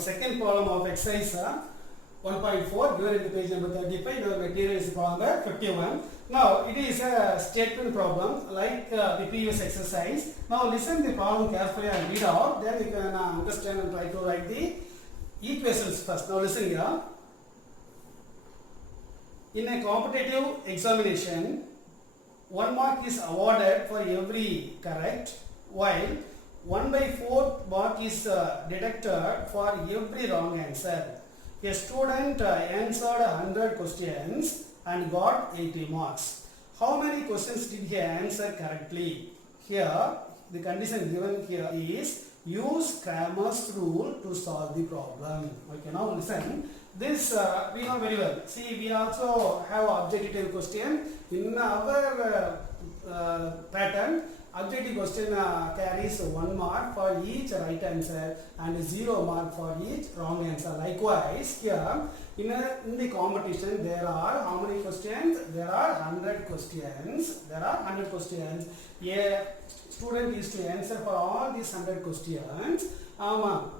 second problem of exercise 1.4 given in the page number 35. Your material is problem number 51. Now it is a statement problem like the previous exercise. Now listen the problem carefully and read out. Then you can understand and try to write the equations first. Now listen here. In a competitive examination, 1 mark is awarded for every correct, while 1/4 mark is deducted for every wrong answer. A student answered 100 questions and got 80 marks. How many questions did he answer correctly? Here, the condition given here is use Cramer's rule to solve the problem. Okay, now listen. This we know very well. See, we also have objective question in our pattern. Objective question carries 1 mark for each right answer and 0 mark for each wrong answer. Likewise, here in the competition there are how many questions? There are 100 questions. There are 100 questions. A student is to answer for all these 100 questions.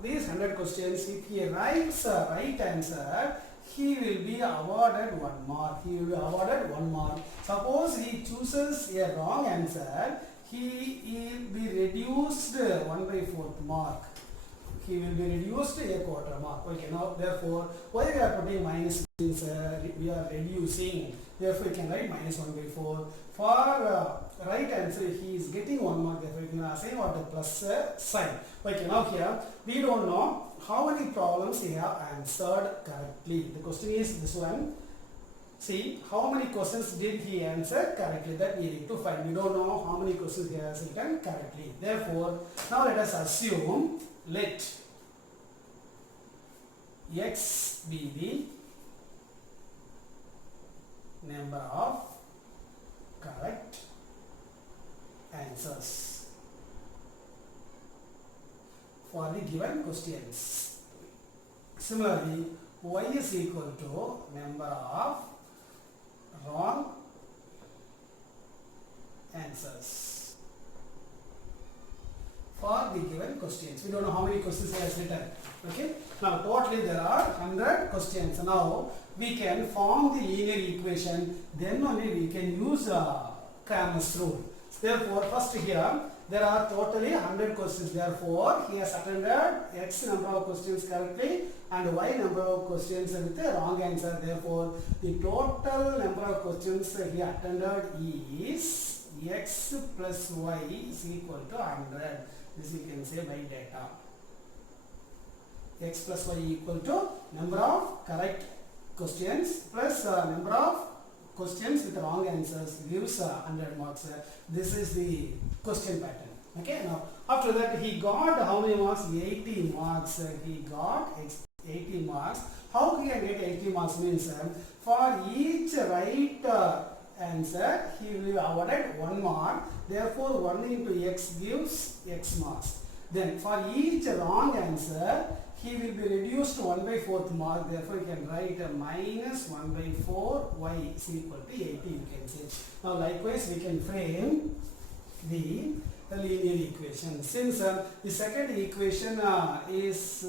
These 100 questions, if he writes a right answer, he will be awarded 1 mark. He will be awarded 1 mark. Suppose he chooses a wrong answer, he will be reduced 1/4 mark. He will be reduced a quarter mark. Okay, now therefore, why we are putting minus means we are reducing. Therefore, you can write minus 1/4. For right answer, he is getting 1 mark. Therefore, you can assign what a plus sign. Okay, now here we don't know how many problems he have answered correctly. The question is this one. See, how many questions did he answer correctly? That we need to find. We don't know how many questions he has written correctly. Therefore, now let us assume let x be the number of correct answers for the given questions. Similarly, y is equal to number of wrong answers for the given questions. We don't know how many questions he has written. Okay. Now totally there are 100 questions. Now we can form the linear equation. Then only we can use Cramer's rule. Therefore, first here there are totally 100 questions. Therefore, he has attended x number of questions correctly and y number of questions with the wrong answer. Therefore, the total number of questions he attended is x plus y is equal to 100. This you can say by data. X plus y equal to number of correct questions plus number of questions with wrong answers gives 100 marks. This is the question pattern. Okay, now after that he got how many marks? 80 marks. He got 80 marks. How he can get 80 marks means for each right answer he will be awarded 1 mark. Therefore 1 into x gives x marks. Then for each wrong answer he will be reduced to 1/4 mark. Therefore, you can write minus 1/4 y is equal to 80. You can say. Now, likewise, we can frame the linear equation. Since the second equation is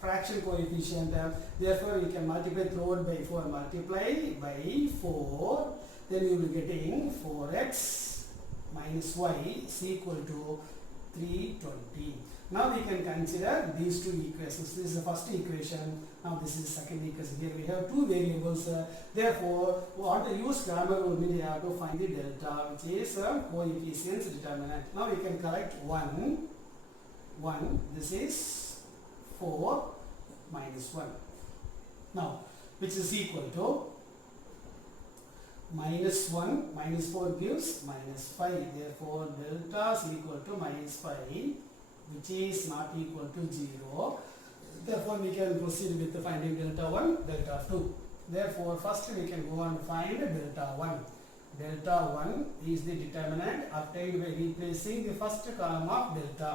fraction coefficient, therefore we can multiply throughout by 4. Multiply by 4, then you will be getting 4x minus y is equal to 320. Now we can consider these two equations. This is the first equation. Now this is the second equation. Here we have two variables. Therefore, we want to use Cramer rule. We have to find the delta, which is coefficients determinant. Now we can correct 1. This is 4 minus 1. Now, which is equal to minus 1 minus 4 gives minus 5. Therefore, delta is equal to minus 5. Which is not equal to 0. Therefore, we can proceed with finding delta 1, delta 2. Therefore, first we can go and find delta 1. Delta 1 is the determinant obtained by replacing the first column of delta.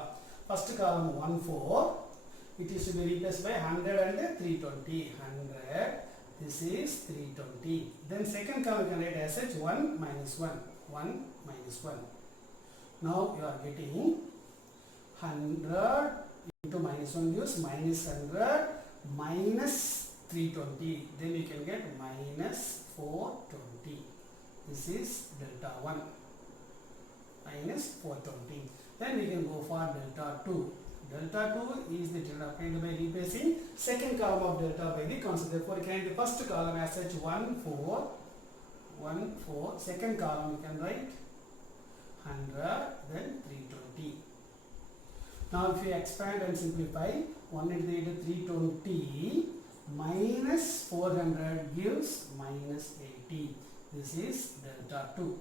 First column 1, 4. It is to be replaced by 100 and 320. 100. This is 320. Then second column we can write as such 1 minus 1. 1 minus 1. Now you are getting 100 into minus 1 gives minus 100 minus 320. Then we can get minus 420. This is delta 1 minus 420. Then we can go for delta 2. Delta 2 is the delta obtained by replacing second column of delta by the constant. Therefore, you can the first column as such 1 4 1 4. Second column you can write 100, then 320. Now if you expand and simplify, 1 into 320 minus 400 gives minus 80. This is delta 2.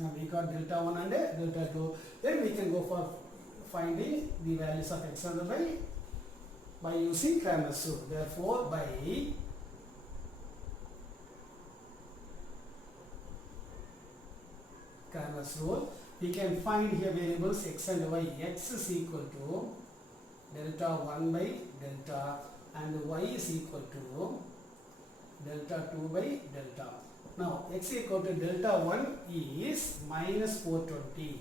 Now we got delta 1 and delta 2. Then we can go for finding the values of x and y by using Cramer's rule. Therefore, by Cramer's rule, we can find here variables x and y. X is equal to delta 1 by delta and y is equal to delta 2 by delta. Now x equal to delta 1 is minus 420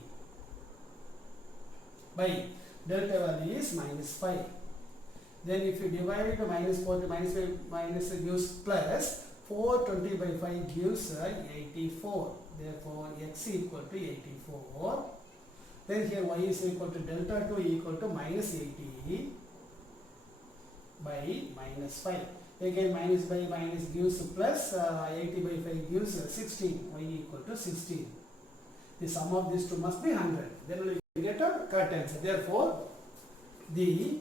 by delta value is minus 5. Then if you divide minus 4 to minus 5 minus gives plus 420 by 5 gives 84. Therefore, x equal to 84. Then here y is equal to delta 2 equal to minus 80 by minus 5. Again minus by minus gives plus 80 by 5 gives 16. Y equal to 16. The sum of these two must be 100. Then we will get a correct answer. Therefore, the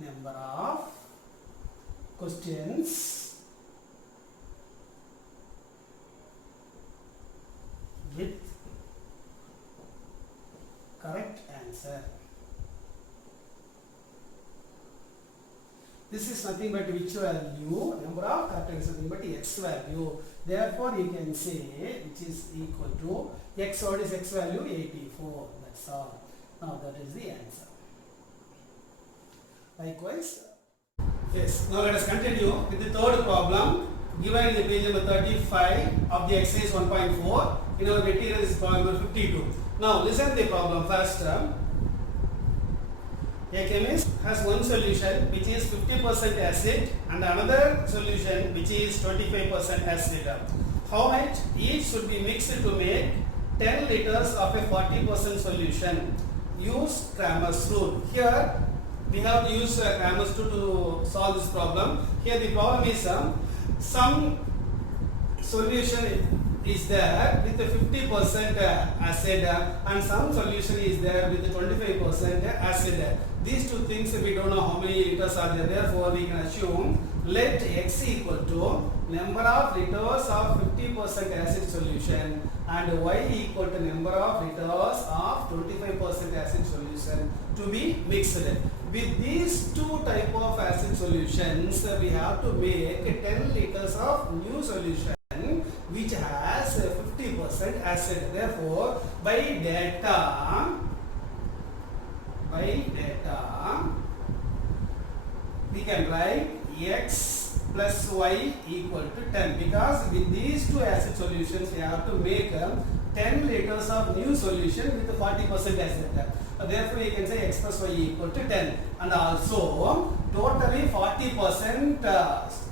number of questions with correct answer. This is nothing but which value, number of correct answer, nothing but x value. Therefore, you can say which is equal to x. What is x value? 84. That's all. Now that is the answer. Likewise, yes. Now let us continue with the third problem given in the page number 35 of the exercise 1.4. In our material is problem number 52. Now listen to the problem first. A chemist has one solution which is 50% acid and another solution which is 25% acid. How much each should be mixed to make 10 liters of a 40% solution? Use Cramer's rule. Here we have to use Cramer's rule to solve this problem. Here the problem is some solution is there with the 50% acid and some solution is there with the 25% acid. These two things we don't know how many liters are there. Therefore, we can assume let x equal to number of liters of 50% acid solution and y equal to number of liters of 25% acid solution to be mixed. With these two type of acid solutions, we have to make 10 liters of new solution which has 50% acid. Therefore, by data we can write x plus y equal to 10 because with these two acid solutions we have to make 10 liters of new solution with 40% acid. Therefore, you can say x plus y equal to 10 and also totally 40%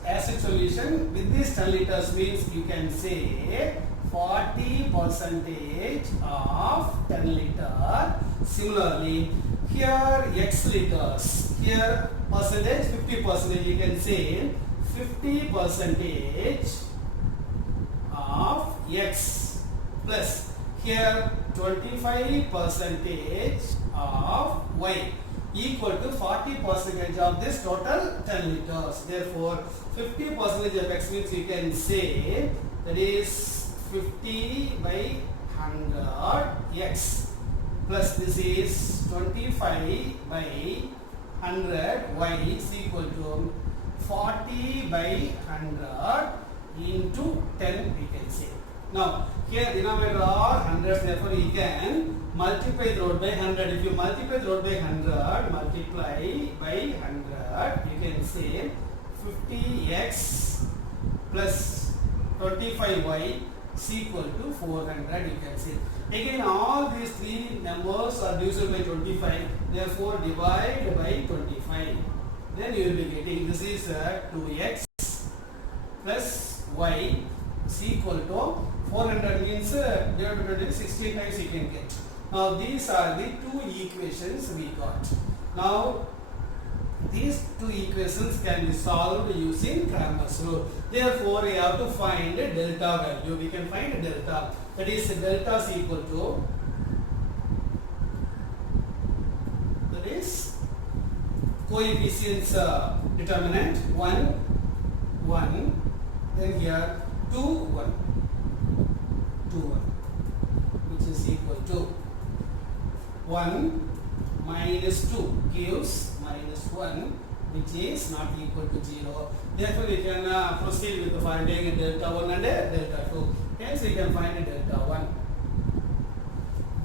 acid solution with these 10 liters means you can say 40% of 10 liter. Similarly, here x liters, here percentage 50%, you can say 50% of x plus here 25% of y equal to 40% of this total 10 liters. Therefore, 50% of x means you can say that is 50 by 100 x plus this is 25 by 100 y is equal to 40 by 100 into 10 we can say. Now here denominator are 100, therefore you can multiply the root by 100. If you multiply the root by 100, multiply by 100, you can say 50x plus 25y is equal to 400, you can see. Again, all these three numbers are divisible by 25, therefore divide by 25. Then you will be getting, this is 2x plus y is equal to 400 means divided by 20, 16 times you can get. Now these are the two equations we got. Now these two equations can be solved using Cramer's rule. Therefore, we have to find a delta value. We can find a delta. That is, delta is equal to, that is coefficients determinant 1, 1, then here 2, 1, 2, 1, which is equal to 1 minus 2 gives minus 1, which is not equal to 0. Therefore, we can proceed with finding a delta 1 and a delta 2. Hence, we can find a delta 1.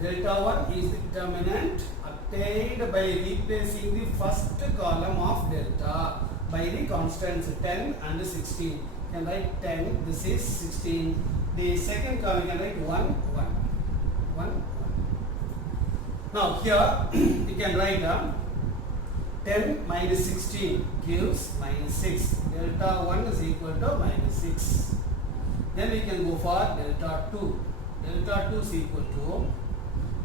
Delta 1 is the determinant obtained by replacing the first column of delta by the constants 10 and 16. You can write 10, this is 16. The second column you can write 1, 1, 1, 1. Now here you can write 10 minus 16 gives minus 6. Delta 1 is equal to minus 6. Then we can go for delta 2. Delta 2 is equal to,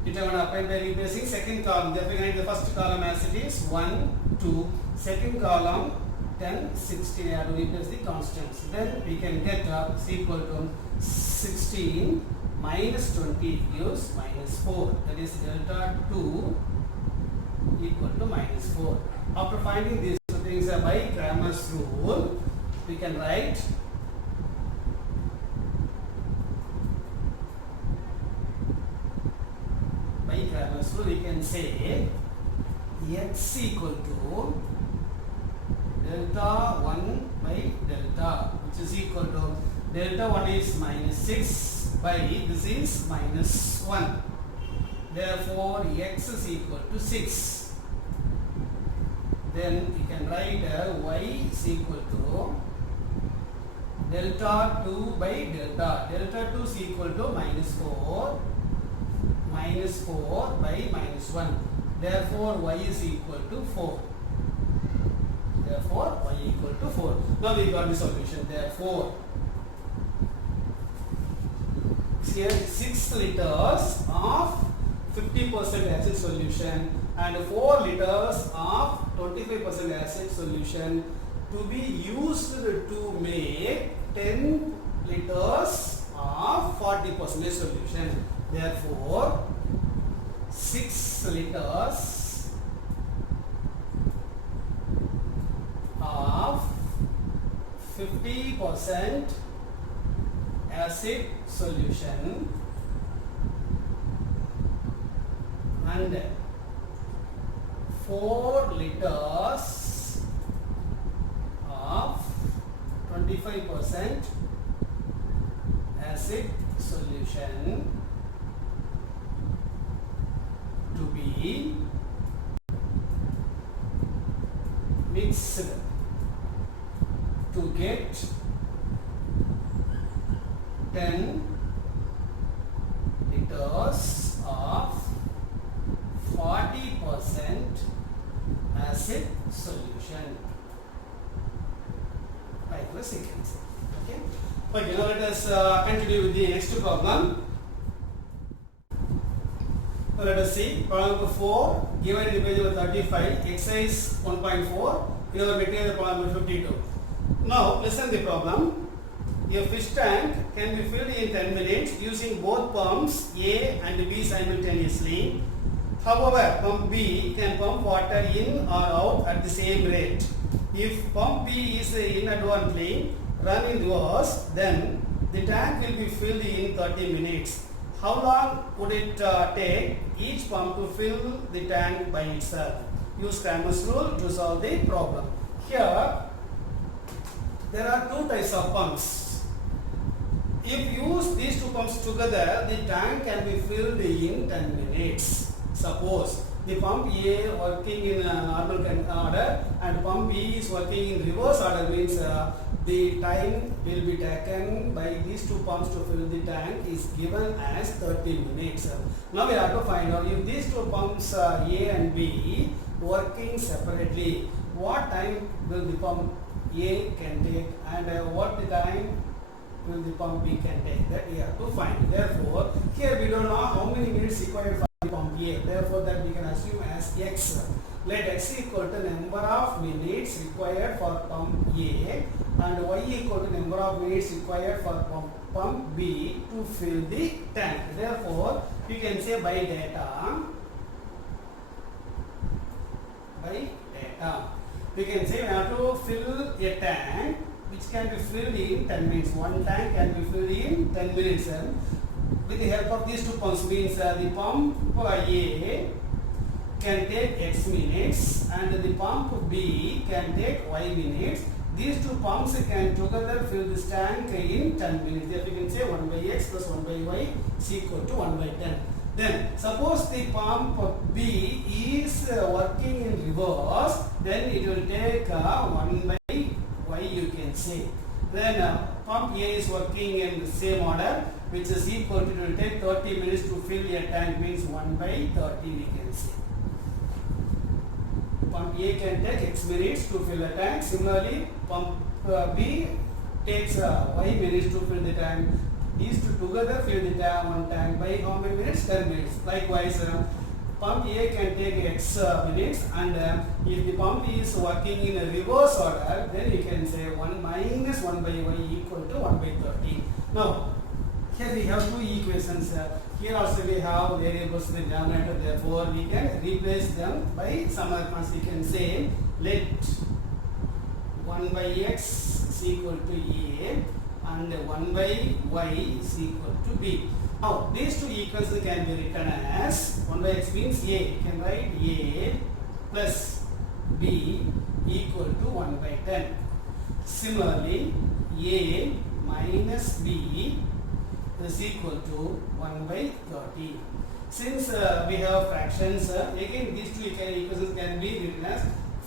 determine applied by replacing second column. Therefore, we can write the first column as it is 1, 2. Second column 10, 16. I have to replace the constants. Then we can get is equal to 16 minus 20 gives minus 4. That is delta 2 equal to minus 4. After finding these two things by Cramer's rule, we can write by Cramer's rule, we can say x equal to delta 1 by delta, which is equal to delta 1 is minus 6 by this is minus 1. Therefore, x is equal to 6. Then we can write y is equal to delta 2 by delta. Delta 2 is equal to minus 4 by minus 1. Therefore, y is equal to 4. Therefore, y equal to 4. Now we got the solution. Therefore, here 6 liters of 50% acid solution and 4 liters of 25% acid solution to be used to make 10 liters of 40% solution. Therefore, 6 liters of 50% acid solution and 4 liters of 25% acid solution to be mixed to get 10 liters of 40% acid solution. Like the sequence. Okay. Okay, now let us continue with the next problem. Now let us see problem number 4, given in the page number 35, exercise 1.4, you have material problem number 52. Now listen the problem. A fish tank can be filled in 10 minutes using both pumps A and B simultaneously. However, pump B can pump water in or out at the same rate. If pump B is inadvertently run in reverse, then the tank will be filled in 30 minutes. How long would it take each pump to fill the tank by itself? Use Cramer's rule to solve the problem. Here, there are two types of pumps. If you use these two pumps together, the tank can be filled in 10 minutes. Suppose the pump A working in normal order and pump B is working in reverse order, means the time will be taken by these two pumps to fill the tank is given as 30 minutes. Now we have to find out if these two pumps A and B working separately, what time will the pump A can take and what the time will the pump B can take, that we have to find. Therefore, here we don't know how many minutes required for the pump A. Therefore, that we can assume as X. Let X equal to number of minutes required for pump A and Y equal to number of minutes required for pump B to fill the tank. Therefore, we can say by data, we can say we have to fill a tank which can be filled in 10 minutes. One tank can be filled in 10 minutes. With the help of these two pumps, means the pump A can take X minutes and the pump B can take Y minutes. These two pumps can together fill this tank in 10 minutes. Therefore, we can say 1 by X plus 1 by Y is equal to 1 by 10. Then, suppose the pump B is working in reverse, then it will take 1 by Y, you can say. Then pump A is working in the same order, which is equal to, it will take 30 minutes to fill a tank, means 1 by 30 we can say. Pump A can take X minutes to fill a tank. Similarly, pump B takes Y minutes to fill the tank. These two together fill the one tank by how many minutes? 10 minutes. Likewise, pump A can take X minutes, and if the pump is working in a reverse order, then you can say 1 minus 1 by Y equal to 1 by 30. Now, here we have two equations. Here also we have variables in the denominator, therefore we can replace them by some other ones. We can say let 1 by X is equal to A and 1 by Y is equal to B. Now, these two equations can be written as 1 by X means A. You can write A plus B equal to 1 by 10. Similarly, A minus B is equal to 1 by 30. Since we have fractions, again these two equations can be written as,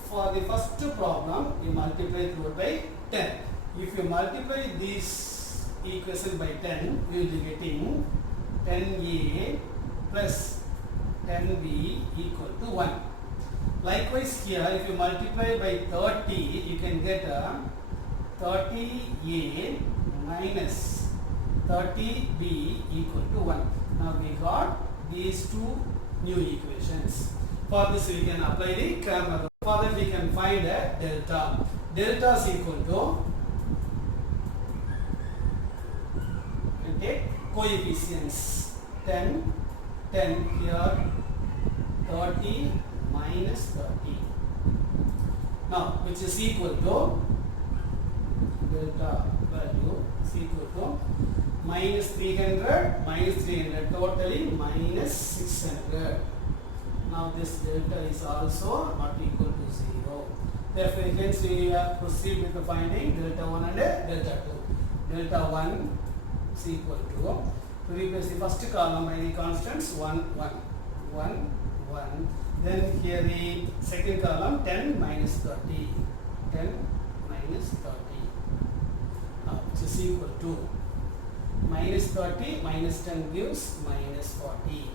for the first problem, you multiply through by 10. If you multiply this equation by 10, you will be getting 10A plus 10B equal to 1. Likewise here, if you multiply by 30, you can get 30A minus 30B equal to 1. Now we got these two new equations. For this we can apply the Cram method. For that we can find a delta. Delta is equal to, take coefficients 10, 10 here, 30 minus 30. Now, which is equal to, delta value is equal to minus 300, minus 300, totally minus 600. Now, this delta is also not equal to 0. Therefore, hence we proceed with the finding delta 1 and delta 2. Delta 1 is equal to replace the first column by the constants 1, 1, 1, 1. Then here the second column 10 minus 30, 10 minus 30, which is equal to minus 30 minus 10 gives minus 40.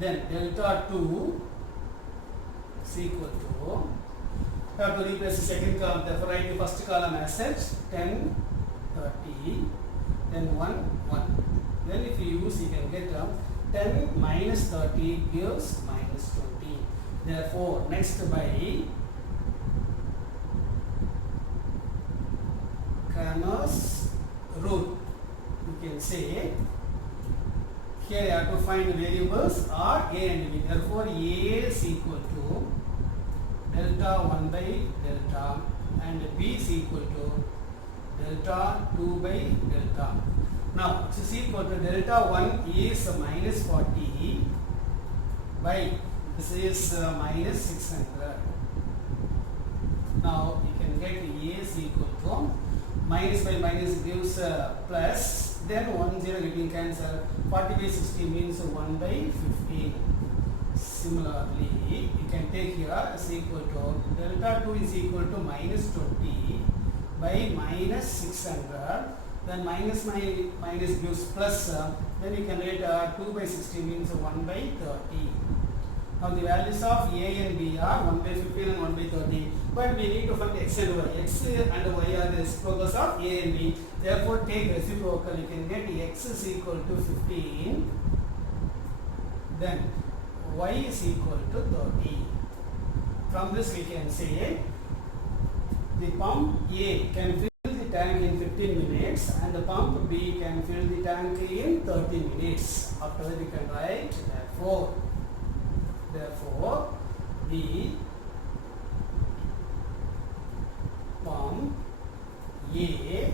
Then delta 2 is equal to, we have to replace the second column, therefore write the first column as such, 10, 30, then 1, 1. Then if you use, you can get 10 minus 30 gives minus 20. Therefore, next by Cramer's rule, you can say, here you have to find variables are A and B. Therefore, A is equal to delta 1 by delta and B is equal to delta 2 by delta. Now, this is equal to delta 1 is minus 40 by this is minus 600. Now, you can get A is equal to minus by minus gives plus, then 1 0 getting cancelled. 40 by 60 means 1 by 15. Similarly, you can take here is equal to delta 2 is equal to minus 20 by minus 600. Then minus gives plus. Then you can write 2 by 60 means 1 by 30. Now the values of a and b are 1 by 15 and 1 by 30. But we need to find x and y. X and y are the reciprocals of a and b. Therefore, take reciprocal. You can get x is equal to 15. Then y is equal to 30. From this we can say the pump A can fill the tank in 15 minutes and the pump B can fill the tank in 30 minutes. After that we can write therefore the pump A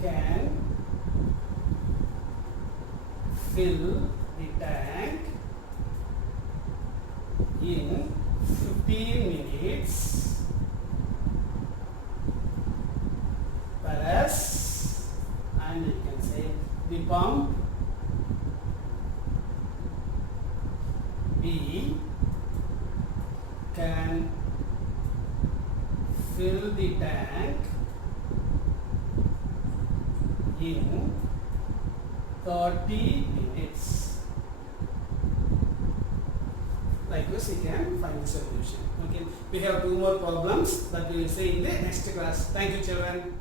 can fill the tank in 15 minutes, whereas, and you can say the pump B can fill the tank in 30 minutes. Like this, we can find the solution. Okay, we have 2 more problems that we will see in the next class. Thank you, children.